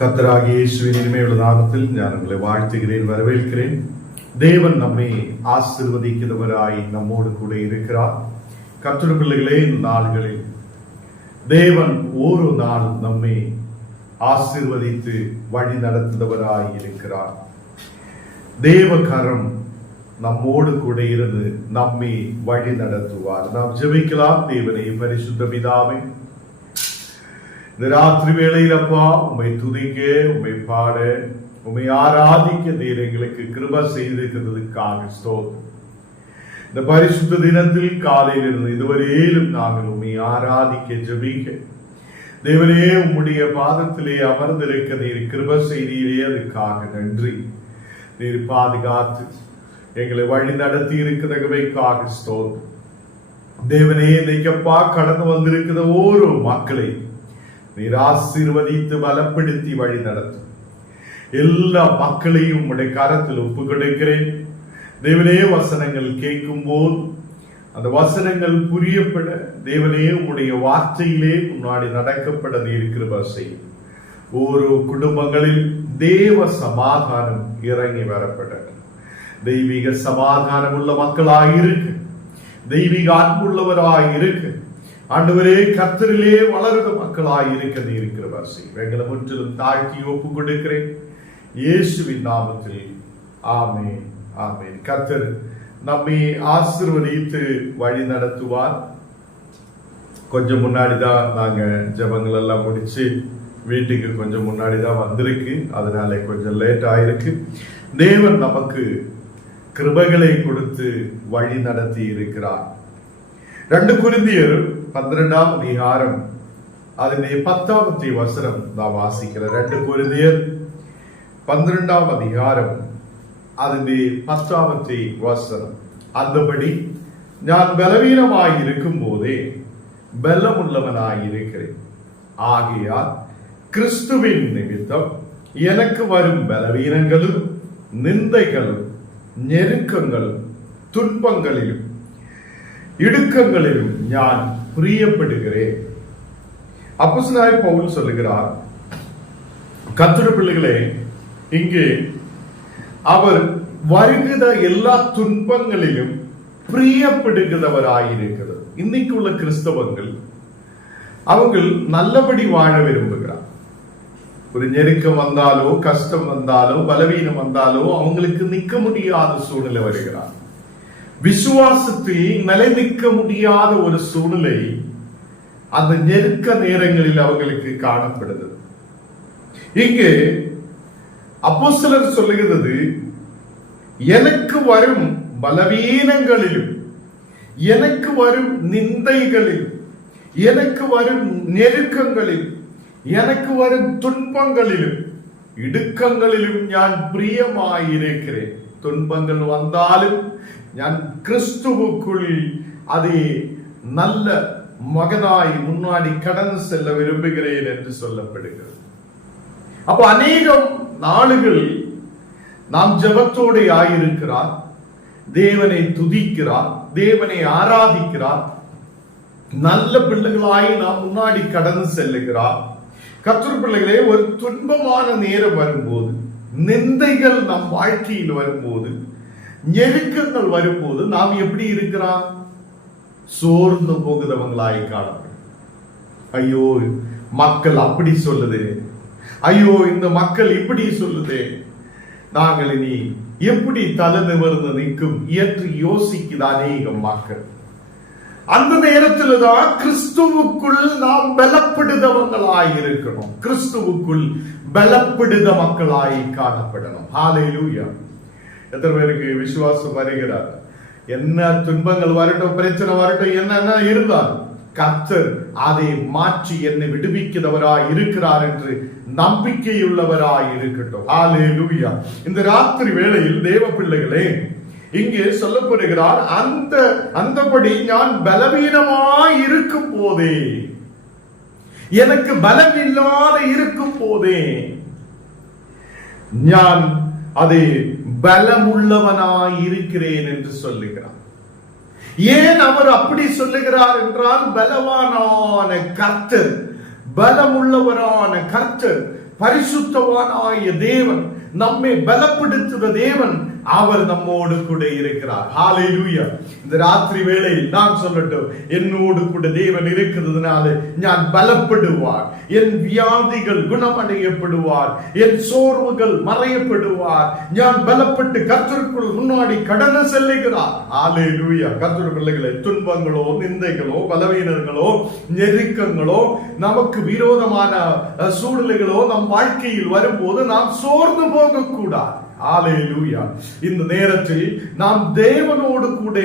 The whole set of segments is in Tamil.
கர்த்தராகிய இயேசுவின் இனிமையுள்ள நாமத்தில் நான் உங்களை வாழ்த்துகிறேன், வரவேற்கிறேன். தேவன் நம்மை ஆசீர்வதிக்கிறவராய் நம்மோடு கூட இருக்கிறார். கர்த்தருடைய பிள்ளைகளே, இந்த நாள்களில் தேவன் ஒரு நாள் நம்மை ஆசீர்வதித்து வழி நடத்துகிறவராய் இருக்கிறார். தேவகரம் நம்மோடு கூட இருந்து நம்மை வழி நடத்துவார். நாம் ஜெபிக்கலாம். தேவனே, பரிசுத்த பிதாவே, இந்த ராத்திரி வேளையில் அப்பா உம்மை துதிக்க, உம்மை பாட, உம்மை ஆராதிக்க நீர் எங்களுக்கு கிருபை செய்திருக்கிறதுக்காக ஸ்தோத்திரம். இந்த பரிசுத்த தினத்தில் காலையில் இருந்து இதுவரையிலும் நாங்கள் உம்மை ஆராதிக்க ஜெபிக்க, தேவனே உம்முடைய பாதத்திலே அமர்ந்திருக்க நீர் கிருபை செய்தீரே, அதுக்காக நன்றி. நீர் பாதுகாத்து எங்களை வழி நடத்தி இருக்கிறவைக்காக ஸ்தோத்திரம். தேவனே, இன்னைக்கப்பா கடந்து வந்திருக்கிற ஓரோ மக்களை நீர் ஆசீர்வதித்து பலப்படுத்தி வழி நடத்தும். எல்லா மக்களையும் உடைய கரத்தில் ஒப்பு கொடுக்கிறேன். தேவனே, வசனங்கள் கேட்கும் போது அந்த வசனங்கள் புரியப்பட, தேவனே உடைய வார்த்தையிலே முன்னாடி நடக்கப்பட நீர் கிருபை செய்யும். ஒரு குடும்பங்களில் தேவ சமாதானம் இறங்கி வரப்பட, தெய்வீக சமாதானம் உள்ள மக்களாயிருக்கு, தெய்வீக அன்புள்ளவராயிருக்கு. ஆண்டவரே, கர்த்தரிலே வளர்ந்த மக்களாய் இருக்க நீர் கிருபை செய்யும். எங்களை முற்றிலும் தாழ்த்தி ஒப்பு கொடுக்கிறேன், இயேசுவின் நாமத்தில். ஆமென், ஆமென். கர்த்தர் நம்மை ஆசீர்வதித்து வழி நடத்துவார். கொஞ்சம் முன்னாடிதான் நாங்க ஜெபங்கள் எல்லாம் முடிச்சு வீட்டுக்கு கொஞ்சம் முன்னாடிதான் வந்திருக்கு, அதனால கொஞ்சம் லேட் ஆயிருக்கு. தேவன் நமக்கு கிருபைகளை கொடுத்து வழி நடத்தி இருக்கிறார். 2 கொரிந்தியர் 12ஆம் அதிகாரம் അതിന്റെ 10ാമത്തെ വചനം നാം വാസിക്കുന്നത്. 2 കൊരിന്ത്യർ 12ആം அதிகாரம் അതിന്റെ 10ാമത്തെ വചനം. അந்தபடி நான் பலவீனமாய் இருக்கும் போதே பலமுள்ளவனாய் இருக்கிறேன். ஆகையால் கிறிஸ்துவின் நிமித்தம் எனக்கு வரும் பலவீனங்களும் நிந்தைகளும் நெருக்கங்களும் துன்பங்களிலும் இடுக்கங்களிலும் நான் பிரியப்படுகிறேன். அப்போஸ்தலனாகிய பவுல் சொல்லுகிறார், கர்த்தருடைய பிள்ளைகளே, இங்கே அவர் வருகிற எல்லா துன்பங்களிலும் பிரியப்படுகிறவராயிருக்கிறது. இன்னைக்கு உள்ள கிறிஸ்தவங்கள் அவங்க நல்லபடி வாழ விரும்புகிறார். ஒரு நெருக்கம் வந்தாலோ, கஷ்டம் வந்தாலோ, பலவீனம் வந்தாலோ அவங்களுக்கு நிற்க முடியாத சூழ்நிலை வருகிறார். விசுவாசத்தில் நிலை நிற்க முடியாத ஒரு சூழ்நிலை அந்த நெருக்க நேரங்களில் அவங்களுக்கு காணப்படுது. இங்கே அப்போஸ்தலர் சொல்லுகிறது, எனக்கு வரும் பலவீனங்களிலும், எனக்கு வரும் நிந்தைகளிலும், எனக்கு வரும் நெருக்கங்களில், எனக்கு வரும் துன்பங்களிலும் இடுக்கங்களிலும் நான் பிரியமாயிருக்கிறேன். துன்பங்கள் வந்தாலும் ഞാൻ கிறிஸ்துவுக்குள் அதை நல்ல மகனாய் முன்னாடி கடந்து செல்ல விரும்புகிறேன் என்று சொல்லப்படுகிறது. அப்ப அநேகம் நாளுகள் நாம் ஜெபத்தோடு ஆயிருக்கிறார், தேவனை துதிக்கிறார், தேவனை ஆராதிக்கிறார், நல்ல பிள்ளைகளாய் நாம் முன்னாடி கடந்து செல்லுகிறார். கர்த்தருடைய பிள்ளைகளே, ஒரு துன்பமான நேரம் வரும்போது, நிந்தைகள் நம் வாழ்க்கையில் வரும்போது, நெருக்கங்கள் வரும்போது நாம் எப்படி இருக்கிறோம்? சோர்ந்து போகிறவங்களாய் காணப்படும். ஐயோ, மக்கள் அப்படி சொல்லுது, ஐயோ இந்த மக்கள் இப்படி சொல்லுது, நாங்கள் இனி எப்படி தலை நிமிர்ந்து நிற்கும் என்று யோசிக்குது அநேகம் மக்கள். அந்த நேரத்தில் தான் கிறிஸ்துவுக்குள் நாம் பலப்படுதவங்களாய் இருக்கணும், கிறிஸ்துவுக்குள் பலப்படுத மக்களாய் காணப்படணும். ஹல்லேலூயா. எத்தனை பேருக்கு விசுவாசம் வருகிறார்? என்ன துன்பங்கள் வரட்டும், பிரச்சனை வரட்டும், என்ன இருந்தால் கர்த்தர் அதை மாற்றி என்னை விடுவிக்கிறவராய் இருக்கிறார் என்று நம்பிக்கையுள்ளவராய் இருக்கட்டும். ஹல்லேலூயா. இந்த ராத்திரி வேளையில் தேவ பிள்ளைகளே, இங்கே சொல்லப்படுகிறார், அந்தபடி நான் பலவீனமாய் இருக்கும் போதே, எனக்கு பலம் இல்லாத இருக்கும் போதே நான் அதை பலமுள்ளவனாய் இருக்கிறேன் என்று சொல்லுகிறார். ஏன் அவர் அப்படி சொல்லுகிறார் என்றால், பலவானான கர்த்தர், பலமுள்ளவரான கர்த்தர் பரிசுத்தவானாய தேவன், நம்மை பலப்படுத்துகிற தேவன், அவர் நம்மோடு கூட இருக்கிறார். ஹalleluya. இந்த ராத்திரி வேளையில் நான் சொல்லட்டும், என்னோடு கூட தேவன் இருக்கிறதுனால நான் பலப்படுவார், என் வியாதிகள் குணமடையப்படுவார், என் சோர்வுகள் மறையப்படுவார், நான் பலப்பட்டு கர்த்தருக்குள் முன்னாடி கடந்து செல்லுகிறார். ஹalleluya. கர்த்தருடைய பிள்ளைகளே, துன்பங்களோ நிந்தைகளோ பலவீனங்களோ நெருக்கங்களோ நமக்கு விரோதமான சூழ்நிலைகளோ நம் வாழ்க்கையில் வரும்போது நாம் சோர்ந்து போக கூடாது. ஹalleluya. இந்த நேரத்தில் நாம் தேவனோடு கூட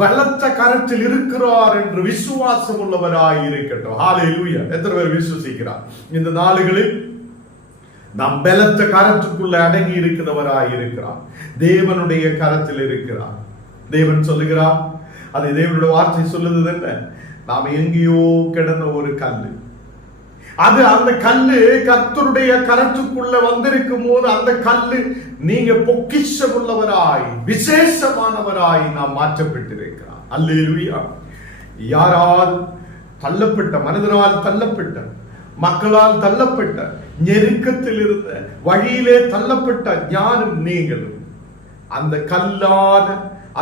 பலத்த கரத்தில் இருக்கிறார் என்று விசுவாசம் உள்ளவராய் இருக்கட்டும். ஹalleluya. எத்தனை பேர் விசுவசிக்கிறார்? இந்த நாளுகளில் நாம் பலத்த கரத்துக்குள்ள அடங்கி இருக்கிறவராய் இருக்கிறார். தேவனுடைய கரத்தில் இருக்கிறார். தேவன் சொல்லுகிறார், அது தேவனுடைய வார்த்தை சொல்லுது என்ன? நாம் எங்கேயோ கிடந்த ஒரு கல்லு, அது அந்த கல்லு கர்த்தருடைய கரத்துக்குள்ள வந்திருக்கும் போது அந்த கல்லு நீங்க பொக்கிஷம் உள்ளவராய் விசேஷமானவராய் நாம் மாற்றப்பட்டிருக்கிறார். அல்லேலூயா. யாரால் தள்ளப்பட்ட, மனிதனால் தள்ளப்பட்ட, மக்களால் தள்ளப்பட்ட, நெருக்கத்தில் இருந்த, வழியிலே தள்ளப்பட்ட ஞானம் நீங்களும் அந்த கல்லான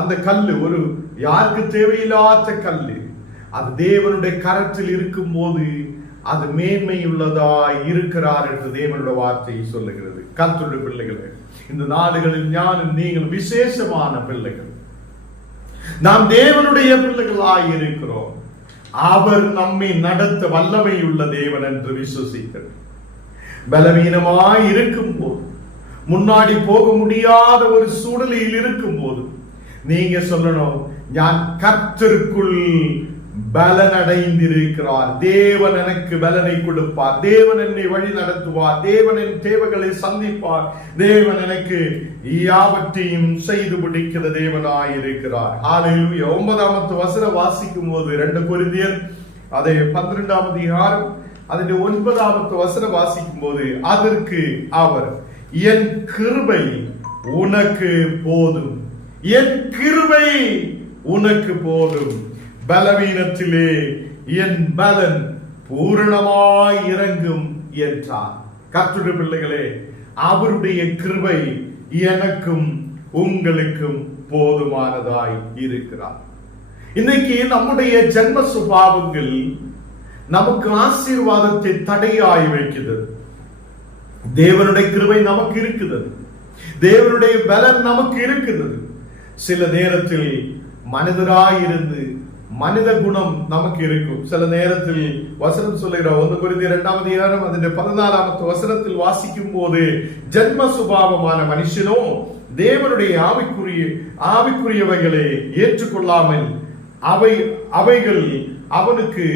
அந்த கல்லு ஒரு யாருக்கு தேவையில்லாத கல்லு, அது தேவனுடைய கரத்தில் இருக்கும் போது அது மேன்மையுள்ளதாய் இருக்கிறார் என்று தேவனுடைய வார்த்தை சொல்லுகிறது. கர்த்தருடைய பிள்ளைகளே, இந்த நாடுகளில் ஞானம் நீங்கள் விசேஷமான பிள்ளைகள், நாம் தேவனுடைய பிள்ளைகளாய் இருக்கிறோம். அவர் நம்மை நடத்த வல்லமையுள்ள தேவன் என்று விசுவசிக்கிறோம். பலவீனமாய் இருக்கும் போது, முன்னாடி போக முடியாத ஒரு சூழ்நிலையில் இருக்கும் போது நீங்க சொல்லணும், நான் கர்த்தருக்குள் பலன் அடைந்திருக்கிறார், தேவன் எனக்கு பலனை கொடுப்பார், தேவன் என்னை வழி நடத்துவார், தேவன் என் தேவைகளை சந்திப்பார், தேவன் எனக்கு யாவற்றையும் செய்து முடிக்கிற தேவனாய் இருக்கிறார். ஹalleluya. 9வது வசனம் வாசிக்கும் போது 2 கொரிந்தியர் அதை 12வது அதிகாரம் அதில் 9வது வசனம் வாசிக்கும் போது, அதற்கு அவர், என் கிருபை உனக்கு போதும், என் கிருபை உனக்கு போதும், பலவீனத்திலே என் பலன் பூரணமாய் இறங்கும் என்றார். கர்த்தருடைய பிள்ளைகளே, அவருடைய கிருபை எனக்கும் உங்களுக்கும் போதுமானதாய் இருக்கிறார். இன்னைக்கு நம்முடைய ஜென்ம சுபாவங்கள் நமக்கு ஆசீர்வாதத்தை தடையாய் வைக்கிறது. தேவனுடைய கிருபை நமக்கு இருக்குது, தேவனுடைய பலன் நமக்கு இருக்குது. சில நேரத்தில் மனிதராயிருந்து மனித குணம் நமக்கு இருக்கும். சில நேரத்தில் வசனம் சொல்லுகிற 1 கொரிந்தியர் 2வது அதிகாரம் அதில் 14வது வசனத்தில் வாசிக்கும் போது, ஜென்ம சுபாவமான மனுஷனோ தேவனுடைய ஆவிக்குரியவைகளை ஏற்றுக்கொள்ளாமல் அவைகள் அவனுக்கு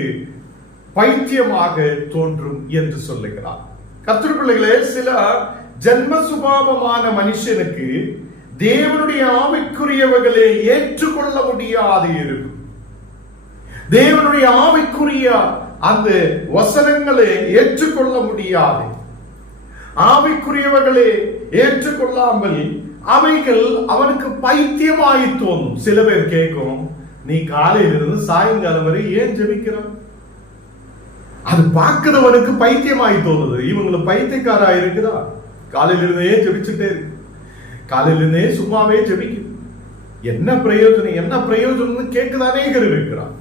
பைத்தியமாக தோன்றும் என்று சொல்லுகிறார். கர்த்தருடைய பிள்ளைகளே, சில ஜென்ம சுபாவமான மனுஷனுக்கு தேவனுடைய ஆவிக்குரியவைகளை ஏற்றுக்கொள்ள முடியாது இருக்கும். தேவனுடைய ஆவிக்குரிய அந்த வசனங்களை ஏற்றுக்கொள்ள முடியாது. ஆவிக்குரியவர்களை ஏற்றுக்கொள்ளாமல் அவைகள் அவனுக்கு பைத்தியமாய் தோன்றும். சில பேர் கேட்கும், நீ காலையிலிருந்து சாயங்காலம் வரை ஏன் ஜெபிக்கிறான்? அது பார்க்கிறவனுக்கு பைத்தியமாய் தோணுது. இவங்களுக்கு பைத்தியக்காரா இருக்குதா? காலையிலிருந்தே ஜெபிச்சுட்டே இருக்கு, காலையிலிருந்தே சும்மாவே ஜெபிக்கும், என்ன பிரயோஜனம், என்ன பிரயோஜனம் கேட்குது அநேகர் இருக்கிறான்.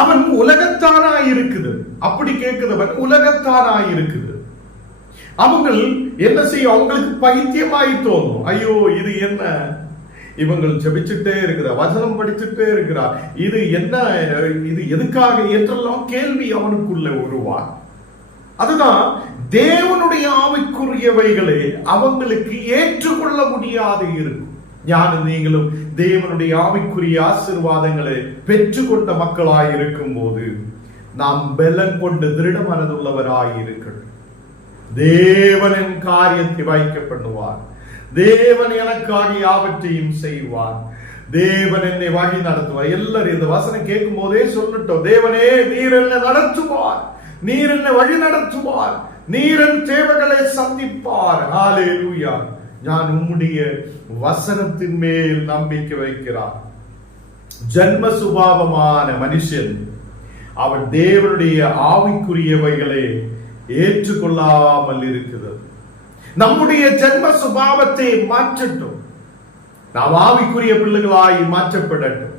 அவன் உலகத்தானாய் இருக்குது. அப்படி கேட்கிறவன் உலகத்தானாய் இருக்குது. அவங்க என்ன செய்யும்? அவங்களுக்கு பைத்தியமாய் தோணும். ஐயோ, இது என்ன, இவங்கள் ஜெபிச்சுட்டே இருக்கிறார், வசனம் படிச்சுட்டே இருக்கிறார், இது என்ன, இது எதுக்காக என்றெல்லாம் கேள்வி அவனுக்குள்ள உருவான். அதுதான் தேவனுடைய ஆவிக்குரியவைகளை அவங்களுக்கு ஏற்றுக்கொள்ள முடியாது இருக்கும். ஞானம் நீங்களும் தேவனுடைய ஆவிக்குரிய ஆசீர்வாதங்களை பெற்றுக்கொண்ட மக்களாய் இருக்கும் போது நாம் பலன் கொண்டு திருட மனதுள்ளவராய் இருக்கணும். தேவனின் காரியத்தை வைக்க பண்ணுவார், தேவன் எனக்காக யாவற்றையும் செய்வார், தேவன் என்னை வழி நடத்துவார். எல்லாரும் இந்த வசனம் கேட்கும் போதே சொல்லட்டும், தேவனே நீர் என்னை நடத்துவார், நீர் என்னை வழி நடத்துவார், நீர் என் தேவைகளை சந்திப்பார். ஹalleluya. நான் உம்முடைய வசனத்தின் மேல் நம்பிக்கை வைக்கிறார். ஜன்ம சுபாவமான மனுஷன் அவன் தேவனுடைய ஆவிக்குரியவைகளை ஏற்றுக்கொள்ளாமல் இருக்கிறது. நம்முடைய ஜென்ம சுபாவத்தை மாற்றட்டும். நாம் ஆவிக்குரிய பிள்ளைகளாய் மாற்றப்படட்டும்.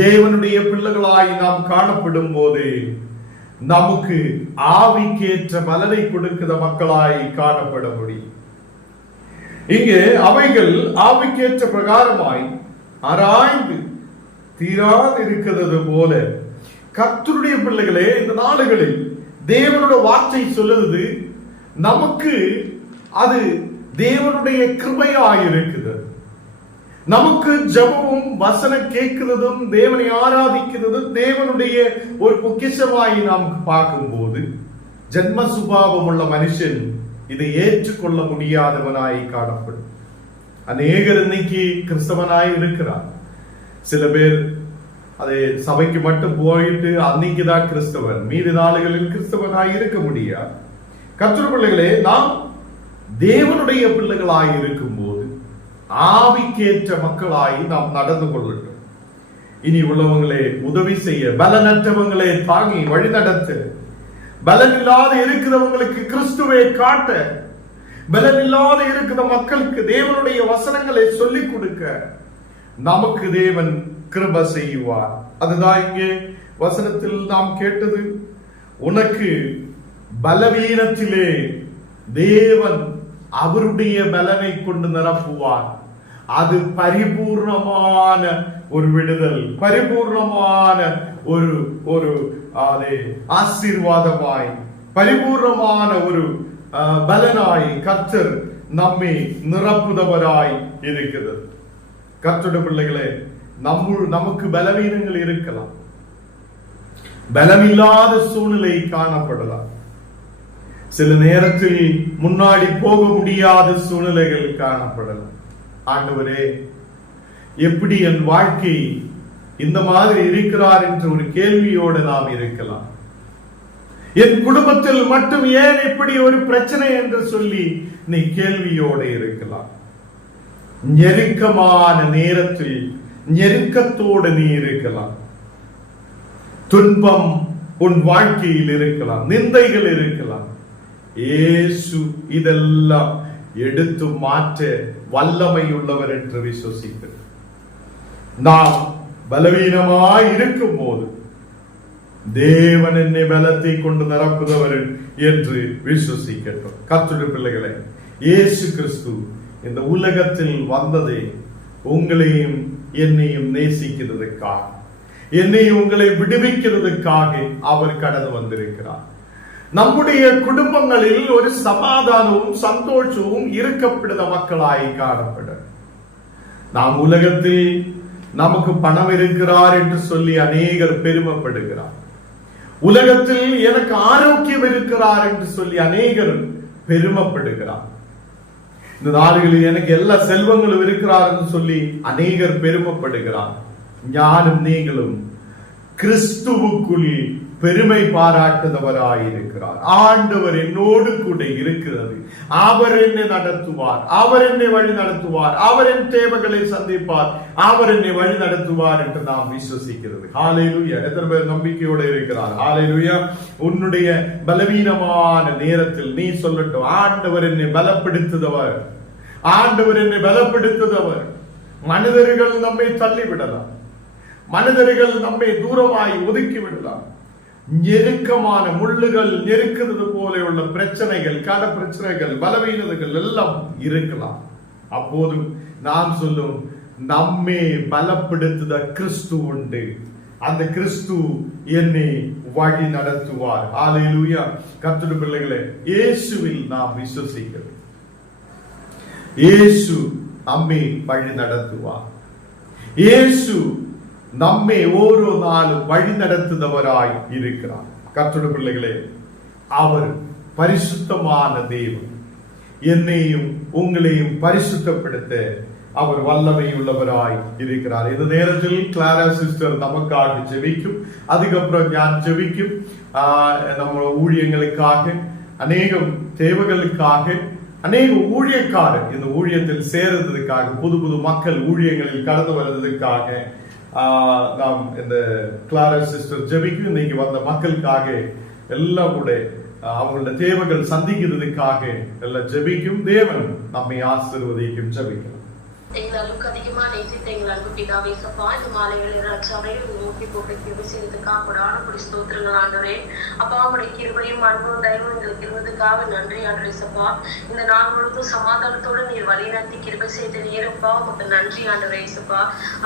தேவனுடைய பிள்ளைகளாய் நாம் காணப்படும் போது நமக்கு ஆவிக்கேற்ற பலனை கொடுக்கிற மக்களாய் காணப்பட முடியும். இங்கே அவைகள் ஆவிக்கேற்ற பிரகாரமாய் ஆராய்ந்து தீராது இருக்கிறது போல கர்த்தருடைய பிள்ளைகளே, இந்த நாடுகளில் தேவனுடைய வார்த்தை சொல்லுது, நமக்கு அது தேவனுடைய கிருபையாயிருக்குது. நமக்கு ஜபமும் வசனம் கேட்கிறதும் தேவனை ஆராதிக்கிறதும் தேவனுடைய ஒரு பொக்கிஷமாய் நாம் பார்க்கும்போது ஜென்ம சுபாவம் உள்ள மனுஷன் இதை ஏற்றுக்கொள்ள முடியாதவனாய் காணப்படும். அநேகர் இன்னைக்கு கிறிஸ்தவனாய் இருக்கிறார். சில பேர் அதை சபைக்கு மட்டும் போயிட்டு அன்னைக்குதான் கிறிஸ்தவன், மீதி நாளுகளில் கிறிஸ்தவனாய் இருக்க முடியாது. கர்த்தருடைய பிள்ளைகளே, நாம் தேவனுடைய பிள்ளைகளாய் இருக்கும் போது ஆவிக்கேற்ற மக்களாய் நாம் நடந்து கொள்ளட்டும். இனி உள்ளவங்களே உதவி செய்ய, பலனற்றவங்களே தாங்கி வழி நடத்த, பலன் இல்லாத இருக்கிறவங்களுக்கு கிறிஸ்துவை காட்ட, பலன் இல்லாத இருக்கிற மக்களுக்கு தேவனுடைய வசனங்களை சொல்லிக் கொடுக்க நமக்கு தேவன் கிருபை செய்வார். அதுதான் இங்கே வசனத்தில் நாம் கேட்டது. உனக்கு பலவீனத்திலே தேவன் அவருடைய பலனை கொண்டு நிரப்புவார். அது பரிபூர்ணமான ஒரு விடுதல், பரிபூர்ணமான ஒரு ஒரு ஆசீர்வாதமாய், பரிபூர்ணமான ஒரு பலனாய் கர்த்தர் நம்மை நிரப்புதவராய் இருக்கிறது. கர்த்தருடைய பிள்ளைகளே, நமக்கு பலவீனங்கள் இருக்கலாம், பலமில்லாத சூழ்நிலை காணப்படலாம், சில நேரத்தில் முன்னாடி போக முடியாத சூழ்நிலைகள் காணப்படலாம். ஆண்டவரே, எப்படி என் வாழ்க்கை இந்த மாதிரி இருக்கிறார் என்ற ஒரு கேள்வியோடு நாம் இருக்கலாம். என் குடும்பத்தில் மட்டும் ஏன் இப்படி ஒரு பிரச்சனை என்று சொல்லி நீ கேள்வியோடு இருக்கலாம். நெருக்கமான நேரத்தில் நெருக்கத்தோடு நீ இருக்கலாம். துன்பம் உன் வாழ்க்கையில் இருக்கலாம், நிந்தைகள் இருக்கலாம். இயேசு இதெல்லாம் எடுத்து மாற்ற வல்லமை உள்ளவர் என்று விசுவசிக்கிறேன். நாம் பலவீனமாய் இருக்கும் போது தேவன் என்னை பலத்தை கொண்டு நிரப்புதவர் என்று விசுவசிக்கட்டும். கர்த்தருடைய பிள்ளைகளே, இயேசு கிறிஸ்து இந்த உலகத்தில் வந்ததே உங்களையும் என்னையும் நேசிக்கிறதுக்காக, என்னையும் உங்களை விடுவிக்கிறதுக்காக அவர் கடந்து வந்திருக்கிறார். நம்முடைய குடும்பங்களில் ஒரு சமாதானமும் சந்தோஷமும் இருக்கப்படுத மக்களாய் காணப்பட, நாம் உலகத்தில் நமக்கு பணம் இருக்கிறார் என்று சொல்லி அநேகர் பெருமைப்படுகிறார். உலகத்தில் எனக்கு ஆரோக்கியம் இருக்கிறார் என்று சொல்லி அநேகர் பெருமைப்படுகிறார். இந்த நாடுகளில் எனக்கு எல்லா செல்வங்களும் இருக்கிறார் என்று சொல்லி அநேகர் பெருமைப்படுகிறார். ஞானும் நீங்களும் கிறிஸ்துவுக்குள் பெருமை பாராட்டுதவராயிருக்கிறார். ஆண்டவர் என்னோடு கூட இருக்கிறது, அவர் என்னை நடத்துவார், அவர் என்னை வழி நடத்துவார், அவர் என் தேவைகளை சந்திப்பார், அவர் என்னை வழி நடத்துவார் என்று நாம் விசுவசிக்கிறது. ஹல்லேலூயா! எத்தனை பேர் நம்பிக்கையோடு இருக்கிறார்? ஹல்லேலூயா! உன்னுடைய பலவீனமான நேரத்தில் நீ சொல்லட்டும், ஆண்டவர் என்னை பலப்படுத்துதவர், ஆண்டவர் என்னை பலப்படுத்துதவர். மனிதர்கள் நம்மை தள்ளிவிடலாம், மனிதர்கள் நம்மை தூரமாய் ஒதுக்கி விடலாம். நெருக்கமான முள்ளுகள் நெருக்கிறது போல உள்ள பிரச்சனைகள், கட பிரச்சனைகள், பலவீனங்கள் எல்லாம் இருக்கலாம். அப்போதும் நாம் சொல்லும், நம்மை பலப்படுத்துத கிறிஸ்து உண்டு, அந்த கிறிஸ்து என்னை வழி நடத்துவார். ஹல்லேலூயா! கர்த்தருடைய பிள்ளைகளே, இயேசுவில் நாம் விசுவசிக்கிறோம். இயேசு நம்மை வழி நடத்துவார். இயேசு நம்மை ஓரோ நாளும் வழி நடத்துதவராய் இருக்கிறார். கர்த்தருடைய பிள்ளைகளே, அவர் பரிசுத்தமான தேவன். என்னையும் உங்களையும் பரிசுத்தப்படுத்த அவர் வல்லமை உள்ளவராய் இருக்கிறார். இந்த நேரத்தில் கிளாரா சிஸ்டர் நமக்காக ஜெபிக்கும், அதுக்கப்புறம் ஞான் ஜெபிக்கும். நம்ம ஊழியங்களுக்காக, அநேக தேவைகளுக்காக, அநேக ஊழியக்காரர் இந்த ஊழியத்தில் சேர்றதுக்காக, புது புது மக்கள் ஊழியங்களில் கடந்து வருவதற்காக நாம் இந்த கிளாரா சிஸ்டர் ஜெபிக்கும். இன்னைக்கு வந்த மக்களுக்காக எல்லாம் கூட அவங்களோட தேவைகள் சந்திக்கிறதுக்காக எல்லாம் ஜெபிக்கும். தேவன் நம்மை ஆசீர்வதிக்கும். ஜெபிக்கும். எங்களுக்கு அதிகமா நேசித்த எங்கள் அன்பு பிதாவே சப்பா, இந்த மாலைகளில் ராஜாவை நோக்கி போட்டு கிருபை செய்ததுக்காக கொடான ஸ்தோத்திரங்கள் ஆண்டவரே. அப்பா, உடைய கிருபையும் அன்பும் தயவும் எங்களுக்கு இருந்ததுக்காக நன்றி ஆண்டவரே சப்பா. இந்த நாள் முழுவதும் சமாதானத்தோடு நீர் வழிநடத்தி கிருபை செய்த நேரப்பா, உங்களுக்கு நன்றி ஆண்டவரே சப்பா.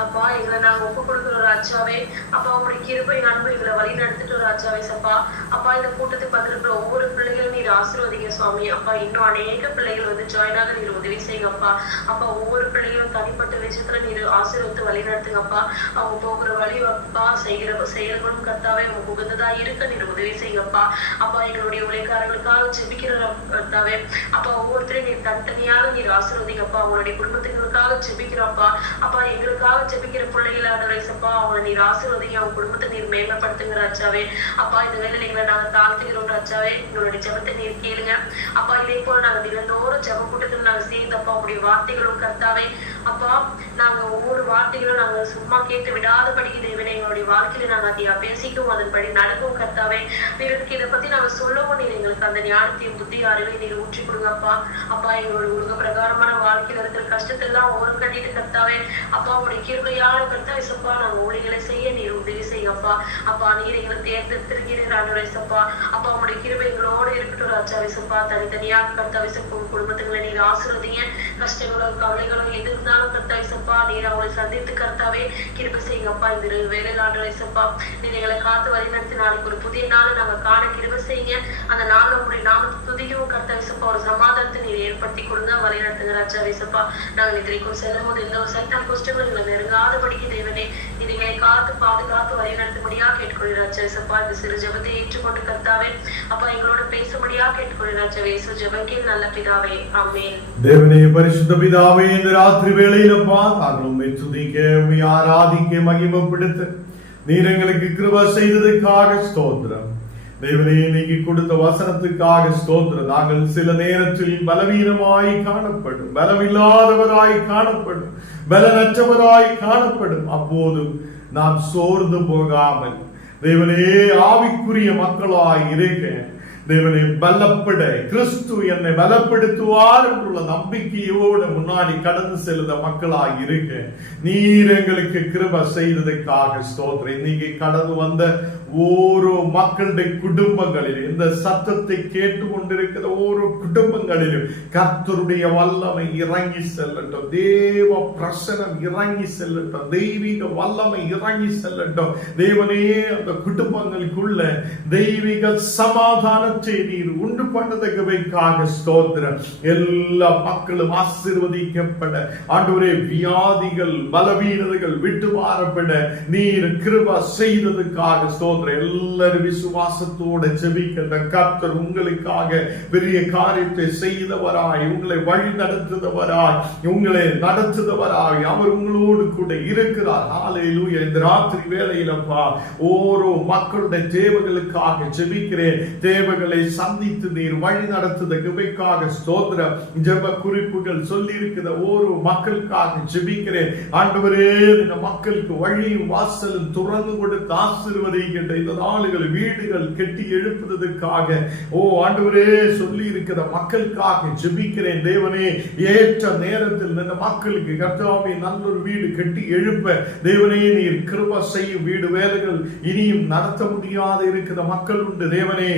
அப்பா, எங்களை நாங்கள் ஒப்பு கொடுக்குறோம் ராஜாவே. அப்பா, உடைய கிருபை அன்பு எங்களை வழி நடத்திட்டோம் ராஜாவே சப்பா. அப்பா, இந்த கூட்டத்தை பார்த்துருக்கிற ஒவ்வொரு பிள்ளைகளும் நீர் ஆசீர்வதிங்க சுவாமி. அப்பா, இன்னும் அநேக பிள்ளைகள் வந்து ஜாயினாக நீர் உதவி செய்யுங்கப்பா. அப்பா, ஒவ்வொரு பிள்ளைகளும் தனிப்பட்ட விஷயத்துல நீர் ஆசீர்வதித்து வழி நடத்துங்கப்பா. அவங்க போகிற வழி அப்பா, செய்கிற செயல்களும் கர்த்தாவே அவங்க உகந்ததா இருக்க நீர் உதவி செய்யுங்கப்பா. அப்பா, எங்களுடைய உழைக்காரர்களுக்காக ஜெபிக்கிற கர்த்தாவே அப்பா, ஒவ்வொருத்தரையும் நீர் தனித்தனியாக நீர் ஆசீர்வதிங்கப்பா. அவங்களுடைய குடும்பத்தினருக்காக ஜெபிக்கிறோம்ப்பா. அப்பா, எங்களுக்காக ஜெபிக்கிற பிள்ளைகளை சப்பா, அவங்களை நீர் ஆசீர்வதிங்க. அவங்க குடும்பத்தை நீர் மேம்படுத்துங்க ராஜாவே. அப்பா, இந்த வேலையில எங்களை நாங்க தாழ்த்துகிறோம் ராஜாவே. எங்களுடைய ஜெபத்தை நீர் கேளுங்க அப்பா. இதே போல நாங்க தினந்தோறும் ஜெப கூட்டத்தில் நாங்க சேர்ந்தப்பா, உங்களுடைய வார்த்தைகளும் கர்த்தாவே அப்பா, நாங்க ஒவ்வொரு வார்த்தைகளும் நாங்க சும்மா கேட்டு விடாதபடிக்கு தேவனே எங்களுடைய வாழ்க்கையில நாங்க அதை பேசிக்கும், அதன்படி நடக்கும் கர்த்தாவே. பிறருக்கு இதை பத்தி நாங்க சொல்லவும் நீர் எங்களுக்கு அந்த ஞானத்தையும் புத்தி அறிவை நீர் ஊற்றி கொடுங்கப்பா. அப்பா, எங்களுடைய உலக பிரகாரமான வாழ்க்கையில இருக்கிற கஷ்டத்தை எல்லாம் ஓரம் கட்டிட்டு கர்த்தாவே அப்பா, உங்களுடைய கிருபையான கர்த்தாவே சப்பா, நாங்க ஊழிகளை செய்ய நீர் உதவி செய்யப்பா. அப்பா, நீர் எங்களை தேர்ந்தெடுத்திருக்கிறீர் ஆண்டவரே சப்பா. அப்பா, உங்களுடைய கிருபை எங்களோட இருக்கட்டும் ராஜாவே சப்பா. தனித்தனியாக கர்த்தாவே சப்பா, குடும்பத்துங்களை நீர் ஆசீர்வதிங்க. கஷ்டங்களும் கவலைகளும் எது இருந்தாலும் கர்த்தாவே சப்பா, நீர் அவங்களை சந்தித்து கர்த்தாவே கிருபை செய்யுங்கப்பா. இந்த வேலையில் ஆண்டவரே சப்பா, நீர் எங்களை காத்து வழி நடத்தி நாளைக்கு ஒரு புதிய நாள் நாங்க காண கிருபை செய்யுங்க. அந்த நாள் உங்களுடைய நாமத்தை துதிக்கவும் கர்த்தாவே சப்பா, ஒரு சமாதானத்தை நீர் ஏற்படுத்தி கொடுங்க, வழி நடத்துங்க ராஜாவே சப்பா. நாங்கள் நிதிரைக்கும் செல்லும் போது எந்த ஒரு சட்டம் கஷ்டங்கள் எங்களை நெருங்காதபடிக்கு தேவனே நீர் எங்களை காத்து பாதுகாத்து வழி நடத்தும்படியா கேட்டுக்கொள்ளும் ராஜாவே சப்பா. இந்த சிறு ஜெபத்தை ஏற்றுக்கொண்டு கர்த்தாவே அப்பா, எங்களோட பேசும்படியா கேட்டுக்கொள்ளும் ராஜாவே. ஜெபக்கில் நல்ல பிதாவே, ஆமென். தேவனே, பரிசுத்த பிதாவே, இந்த ராத்திரி வேளையிலப்பா நாங்கள் உம்மை துதிக்க, உம்மை ஆராதிக்க, மகிமைப்படுத்த நீர் எங்களுக்கு கிருபை செய்ததற்காக ஸ்தோத்திரம். தேவனே, நீங்க கொடுத்த வசனத்துக்காக ஸ்தோத்திரம். நாங்கள் சில நேரத்தில் பலவீனமாய் காணப்படும், பலமில்லாதவராய் காணப்படும், பலனற்றவராய் காணப்படும். அப்போதும் நாம் சோர்ந்து போகாமல் தேவனே ஆவிக்குரிய மக்களாய் இருக்க, தேவனை பலப்பட, கிறிஸ்து என்னை பலப்படுத்துவார் என்றுள்ள நம்பிக்கையோடு முன்னாடி கடந்து செல்லுத மக்களாக இருக்க நீர் எங்களுக்கு கிருபை செய்ததற்காக ஸ்தோத்திரம். இன்னைக்கு கடந்து வந்த ஓரோ மக்களுடைய குடும்பங்களிலும், இந்த சத்தத்தை கேட்டு கொண்டிருக்கிற ஓரோ குடும்பங்களிலும் கர்த்தருடைய வல்லமை இறங்கி செல்லட்டும், தேவ பிரசனம் இறங்கி செல்லட்டும், தெய்வீக வல்லமை இறங்கி செல்லட்டும். தேவனே, அந்த குடும்பங்களுக்குள்ள தெய்வீக சமாதான நீர் உண்டு பண்ணதற்காக ஸ்தோத்திரம். எல்லா மக்களும் ஆசீர்வதிக்கப்பட, ஆண்டவரே, வியாதிகள் பலவீனதைகள் விட்டு மாறப்பட நீர் கிருபை செய்ததற்காக ஸ்தோத்திரம். எல்லாரும் விசுவாசத்தோடு ஜெபிக்கின்ற கர்த்தர் உங்களுக்காக பெரிய காரியத்தை செய்தவராய், உங்களை வழி நடத்துதவராய், உங்களை நடத்துதவராய் அவர் உங்களோடு கூட இருக்கிறார். ஹல்லேலூயா. இந்த ராத்திரி வேளையிலப்பா ஓரோ மக்களுடைய தேவைகளுக்காக ஜெபிக்கிறேன். தேவைகளை சந்தித்து நீர் வழி நடத்துத கிருபைக்காக ஸ்தோத்திரம். ஜெப குறிப்புகள் சொல்லி இருக்கிற ஓரோ மக்களுக்காக ஜெபிக்கிறேன். ஆண்டவரே, இந்த மக்களுக்கு வழியும் வாசலும் துறந்து கொடுத்து ஆசீர்வதிக்கின்ற இந்த நாளுகள் வீடுகள் கட்டி எழுப்புவதற்காக ஆண்டவரே சொல்லி இருக்கிற மக்களுக்காக ஜெபிக்கிறேன். தேவனே, ஏற்ற நேரத்தில் இந்த மக்களுக்கு கர்த்தாவே நல்ல ஒரு வீடு கட்டி எழுப்ப தேவனே நீர் கிருபை செய்யும். வீடு வேலைகள் இனியும் நடத்த முடியாத இருக்கிற மக்கள் உண்டு தேவனே.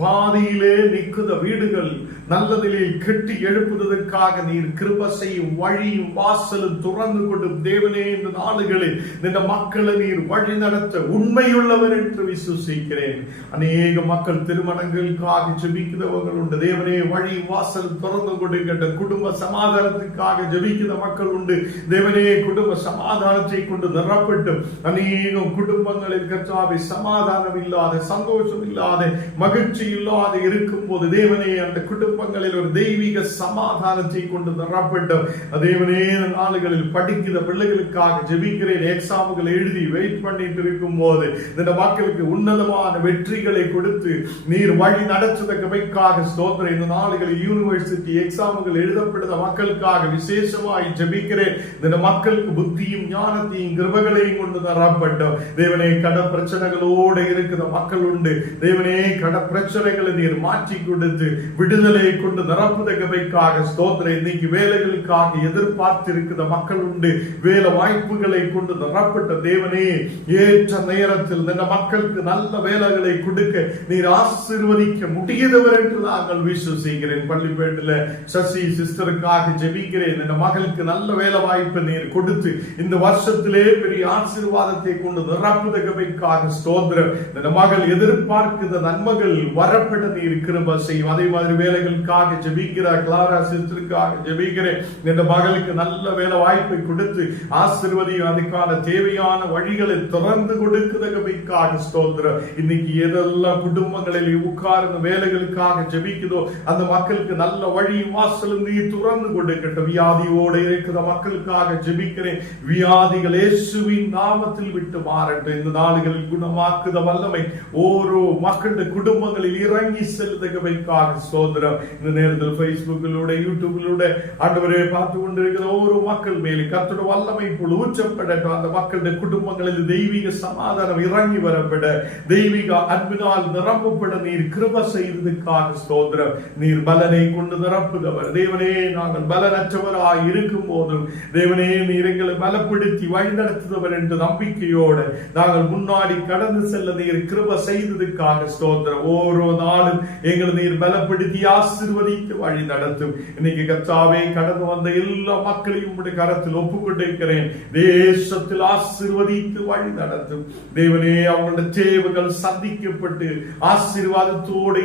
பாதியிலே நிற்கிற வீடுகள் நல்ல நிலையில் கட்டி எழுப்புவதற்காக நீர் கிருபை செய்யும். வழியும் வாசலும் துறந்து கொண்டும் தேவனே, இந்த நாளுகளில் இந்த மக்களை நீர் வழி நடத்த உண்மையுள்ளவர் என்று விசுவசிக்கிறேன். அநேக மக்கள் திருமணங்களுக்காக ஜெபிக்கிறவர்கள் உண்டு தேவனே. வழி வாசல் திறந்து கொடுக்கின்ற குடும்ப சமாதானத்துக்காக ஜெபிக்கிற மக்கள் உண்டு தேவனே. குடும்ப சமாதானத்தை கொண்டு நிரப்பட்டும். அநேக குடும்பங்களில் கர்த்தாவே சமாதானம் இல்லாத, சந்தோஷம் இல்லாத, மகிழ்ச்சி இல்லாத இருக்கும் போது தேவனே, அந்த குடும்பங்களில் ஒரு தெய்வீக சமாதானத்தை கொண்டு நிரப்பட்டும். தேவனே, நாளுகளில் படிக்கிற பிள்ளைகளுக்காக ஜெபிக்கிறேன். எக்ஸாம்களை எழுதி வெயிட் பண்ணிட்டு இருக்கும் போது இந்த மக்களுக்கு உன்னதமான வெற்றிகளை கொடுத்து நீர் வழி நடத்துவதற்காக ஸ்தோத்திரம். இந்த நாளுகளில் யூனிவர்சிட்டி எக்ஸாம்கள் எழுதப்படுத மக்களுக்காக விசேஷமாய் ஜெபிக்கிறேன். இந்த மக்களுக்கு புத்தியும் ஞானத்தையும் கிருபைகளையும் கொண்டு நிரப்பட்டும். தேவனே, கட பிரச்சனைகளோடு இருக்கிற மக்கள் உண்டு தேவனே. கட பிரச்சனை பிரச்சனைகளை நீர் மாற்றி கொடுத்து விடுதலையை கொண்டு நிரப்புதகவைக்காக ஸ்தோத்திரம். இன்னைக்கு வேலைகளுக்காக எதிர்பார்த்து இருக்கிற மக்கள் உண்டு. வேலை வாய்ப்புகளை கொண்டு நிரப்பட்ட தேவனே, ஏற்ற நேரத்தில் இந்த மக்களுக்கு நல்ல வேலைகளை கொடுக்க நீர் ஆசீர்வதிக்க முடியதவர் என்று நாங்கள் விசுவசிக்கிறேன். பள்ளிப்பேட்டில் சசி சிஸ்டருக்காக ஜெபிக்கிறேன். இந்த மகளுக்கு நல்ல வேலை வாய்ப்பு நீர் கொடுத்து இந்த வருஷத்திலே பெரிய ஆசீர்வாதத்தை கொண்டு நிரப்புதகவைக்காக ஸ்தோத்திரம். இந்த மகள் எதிர்பார்க்கிற நன்மைகள் வரப்பட நீர் கிருபை செய்யும். அதே மாதிரி வேலைகளுக்காக ஜெபிக்கிறார். கிளாரா சிஸ்டருக்காக ஜெபிக்கிறேன். இந்த மகளுக்கு நல்ல வேலை வாய்ப்பை கொடுத்து ஆசீர்வதியும். அதுக்கான தேவையான வழிகளை திறந்து கொடுக்கிறதற்காக ஸ்தோத்திரம். இன்னைக்கு எதெல்லாம் குடும்பங்களில் உட்கார்ந்த வேலைகளுக்காக ஜெபிக்குதோ அந்த மக்களுக்கு நல்ல வழி வாசலும் நீ திறந்து கொடுக்கட்டும். வியாதியோடு இருக்கிற மக்களுக்காக ஜெபிக்கிறேன். வியாதிகள் இயேசுவின் நாமத்தில் விட்டு மாறட்டும். இந்த நாடுகளில் குணமாக்குத வல்லமை ஓரோ மக்களுடைய குடும்பங்களில் இறங்கி செல்லுதற்காக ஸ்தோத்திரம். இந்த நேரத்தில் பேஸ்புக்கிலூட யூடியூபிலூட ஆண்டவரே பார்த்து கொண்டிருக்கிற ஒவ்வொரு மக்கள் மேலே கர்த்தருடைய வல்லமை போல் ஊற்றப்படட்டும். அந்த மக்களுடைய குடும்பங்களில் தெய்வீக சமாதானம் இறங்கி வரப்பட, தெய்வீக அன்பினால் நிரப்பப்பட நீர் கிருபை செய்ததுக்காக ஸ்தோத்திரம். நீர் பலனை கொண்டு நிரப்புதவர். தேவனே, நாங்கள் பலனற்றவராய் இருக்கும் போதும் தேவனே நீர் எங்களை பலப்படுத்தி வழிநடத்துதவர் என்று நம்பிக்கையோடு நாங்கள் முன்னாடி கடந்து செல்ல நீர் கிருபை செய்ததுக்காக ஸ்தோத்திரம். ஓரோ நாளும் எங்களை நீர் பலப்படுத்தி ஆசீர்வதித்து வழி நடத்தும். இன்னைக்கு கர்த்தாவே, கடந்து வந்த எல்லா மக்களையும் உம்முடைய கரத்தில் ஒப்புக்கொண்டிருக்கிறேன். தேசத்தில் ஆசீர்வதித்து வழி நடத்தும். தேவனே, அவங்களுடைய தேவைகள் சந்திக்கப்பட்டு ஆசீர்வாதத்தோடு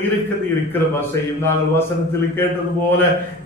இருக்கிற வசையும் நாங்கள் வசனத்தில் கேட்டது போல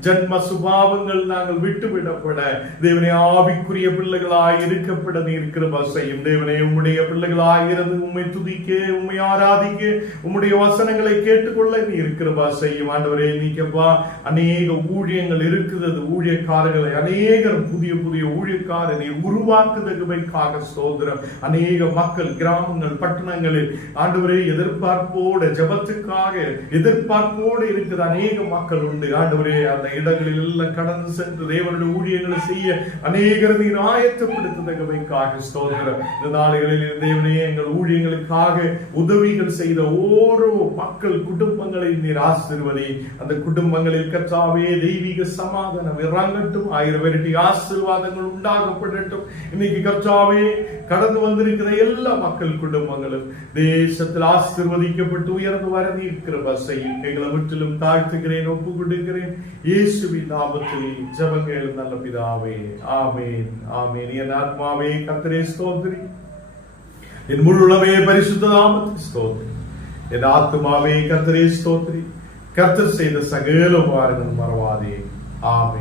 ஜன்ம சுபாவங்கள் நாங்கள் விட்டுவிடப்பட தேவனே ஆவிக்குரிய பிள்ளைகளாய் இருக்கப்பட இருக்கிற வசையும். தேவனே, உம்முடைய பிள்ளைகளாய் இருந்து உம்மை துதிக்க, உம்மை ஆராதிக்க, உம்முடைய வசனங்களை கேட்டுக்கொள்ள நீ இருக்கிற வசையும். ஆண்டவரே, நீக்கப்பா அநேக ஊழியங்கள் இருக்கிறது. ஊழியக்காரர்களை அநேகர் புதிய புதிய ஊழியக்காரரை நீ உருவாக்குதற்காக ஸ்தோத்திரம். அநேக மக்கள் கிராமங்கள் பட்டணங்களில் ஆண்டவரே எதிர்பார்ப்போடு ஜபத்துக்காக எதிர்பார்ப்போடு இருக்கிற அநேக மக்கள் உண்டு. ஆண்டவரே, அந்த இடங்களில் எல்லாம் கடந்து சென்று தேவனுடைய ஊழியங்களை செய்ய அநேகர் நீர் ஆயத்தப்படுத்துதற்காக ஸ்தோத்திரம். இந்த நாடுகளில் தேவனே எங்கள் ஊழியங்களுக்காக உதவிகள் செய்த ஓரோ மக்கள் குடும்பங்களை நீர் ஆசீர்வதி. அந்த குடும்பங்களில் கர்த்தாவே தெய்வீக சமாதானம் இறங்கட்டும். 1000 வெரைட்டி ஆசீர்வாதங்கள் உண்டாகப்படட்டும். இன்னைக்கு கர்த்தாவே, கடந்து வந்திருக்கிற எல்லா மக்கள் குடும்பங்களும் தேசத்தில் ஆசீர்வதிக்கப்பட்டு உயர்ந்து வர நீர் பசையும் எங்களை முற்றிலும் தாழ்த்துகிறேன், ஒப்பு கொடுக்கிறேன். இயேசுவின் நாமத்தில் ஜெபங்கள் நல்ல பிதாவே, ஆமென், ஆமென். என் ஆத்மாவே கர்த்தரே ஸ்தோத்திரி, என் முழுமே பரிசுத்த நாமத்தை ஸ்தோத்திரி. என் ஆத்மாவே கர்த்தரே ஸ்தோத்திரி, கர்த்தர் செய்த சகல உபகாரங்கள் மறவாதே. ஆமென்.